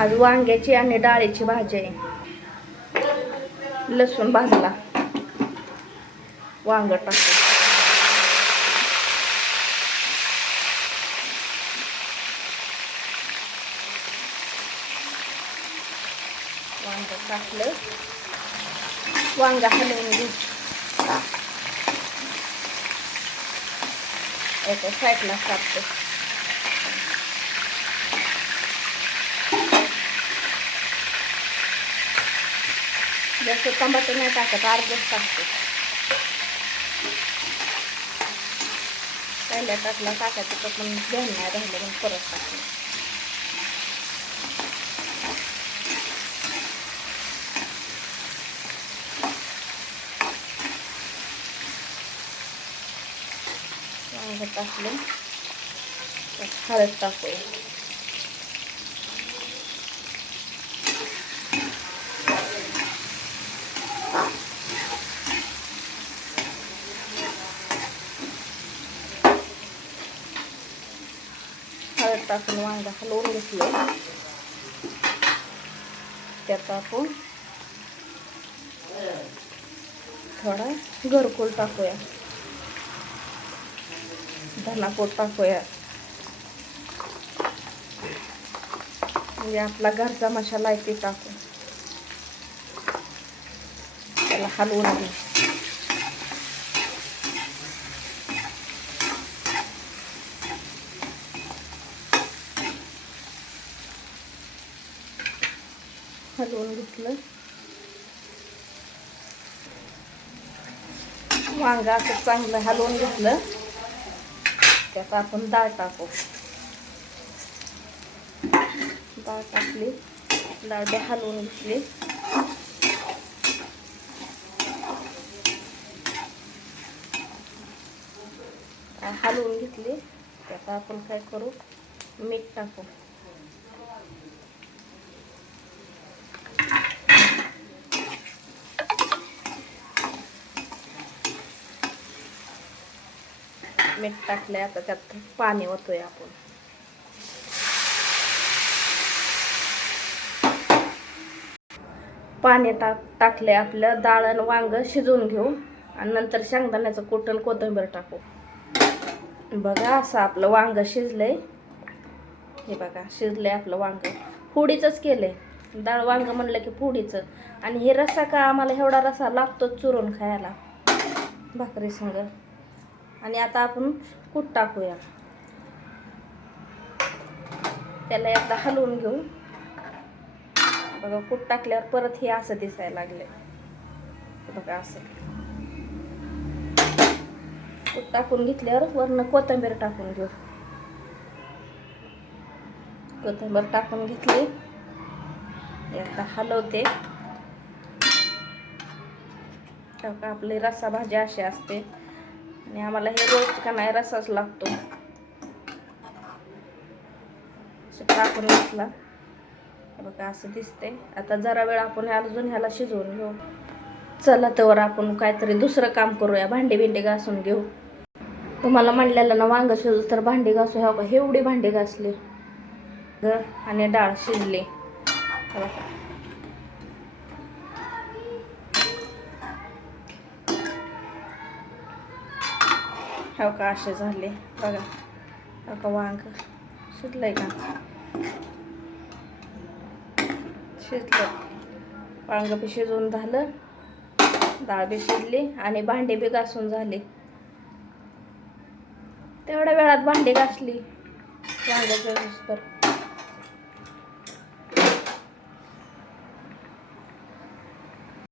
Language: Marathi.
आज वांग्याची आणि डाळीची भाजी आहे. लसूण भाजला, वांग टाकलं, वांग टाकलं, वांग हलवून घेऊ. एका साईडला टाकतो. जास्त टमाटर नाही टाकत, अर्धच टाकतो. पहिल्या टाकला टाकायचं तर पण ध्यान नाही राहिलं पण परत टाकलं. वांग टाकलं, हळद टाकूया. हळद टाकून वांग हलवून घेतलं. त्यात आपण थोडा घरकुल टाकूया, धनापूड टाकूया. म्हणजे आपला घरचा मसाला आहे ते टाकू. त्याला हलवून घेऊ. हलवून घेतलं. वांग असं चांगलं हलवून घेतलं. त्यात आपण डाळ टाकू. डाळ टाकली, डाळ बी हलवून घेतली. हलवून घेतली. त्यात आपण काय करू, मीठ टाकू. मीठ टाकले. आता त्यात पाणी ओतूय आपण. पाणी टाकले. आपलं डाळ आणि वांग शिजवून घेऊ आणि नंतर शेंगदाण्याचं कूट आणि कोथिंबीर टाकू. बघा असं आपलं वांग शिजलंय. हे बघा शिजलंय आपलं वांग. फोडीचंच केलंय. डाळ वांग म्हणलं की फोडीचं. आणि हे रस्सा का आम्हाला एवढा रस्सा लागतोच चुरून खायला भाकरी संग. आणि आता आपण कूट टाकूया. त्याला एकदा हलवून घेऊ. बघा कूट टाकल्यावर परत हे असं दिसायला लागले. बघा असं कूट टाकून घेतल्यावर वरनं कोथिंबीर टाकून घेऊ. कोथिंबीर टाकून घेतली. एकदा हलवते. का आपली रस्सा भाजी अशी असते आणि आम्हाला हे रोज का नाही रस्साच लागतो. टाकून घेतला. बघा असं दिसते. आता जरा वेळ आपण अजून ह्याला शिजवून घेऊ. चला तर आपण काहीतरी दुसरं काम करूया. भांडी घासून घेऊ. तुम्हाला म्हणलेलं ना वांग शिजू तर भांडी घासू. ह्या बघा एवढी भांडी घासली आणि डाळ शिजली. हो का असे झाले. बघा हो का वांग शिजलंय का. शिजलं वांग बी शिजवून झालं. डाळ बी शिजली आणि भांडी बी घासून झाली. तेवढ्या वेळात भांडी घासली वांग्याच्या तर